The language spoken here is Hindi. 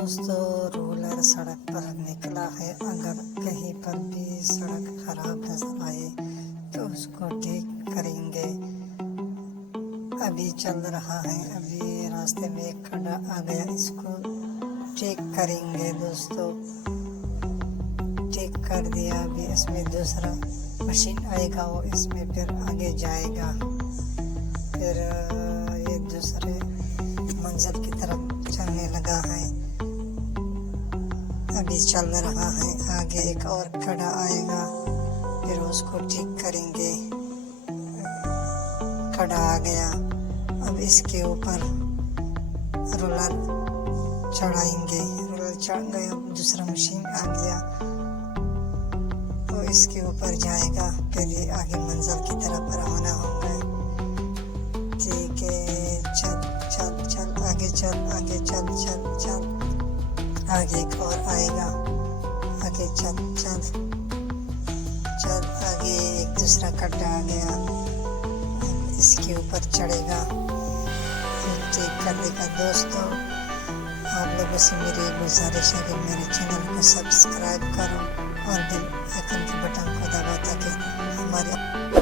दोस्तों, रोलर सड़क पर निकला है। अगर कहीं पर भी सड़क खराब नजर आए तो उसको ठीक करेंगे। अभी चल रहा है, अभी रास्ते में एक खड्डा आ गया, इसको ठीक करेंगे दोस्तों। ठीक कर दिया। अभी इसमें दूसरा मशीन आएगा, वो इसमें फिर आगे जाएगा। फिर ये दूसरे मंजिल की तरफ चलने लगा है। अभी चल रहा है, आगे एक और खड़ा आएगा, फिर उसको ठीक करेंगे। खड़ा आ गया, अब इसके ऊपर रोलर चढ़ाएंगे। रोलर चढ़ गया, दूसरा मशीन आ गया, तो इसके ऊपर जाएगा। फिर ये आगे मंजिल की तरफ रवाना होगा। ठीक है, चल चल चल, आगे चल, आगे चल चल चल। आगे एक और आएगा, आगे चल चल चल। आगे एक दूसरा खड्डा आ गया, इसके ऊपर चढ़ेगा, ठीक कर देगा। दोस्तों, आप लोगों से मेरी गुजारिश है कि मेरे चैनल को सब्सक्राइब करो और बेल आइकन के बटन को दबाओ ताकि हमारे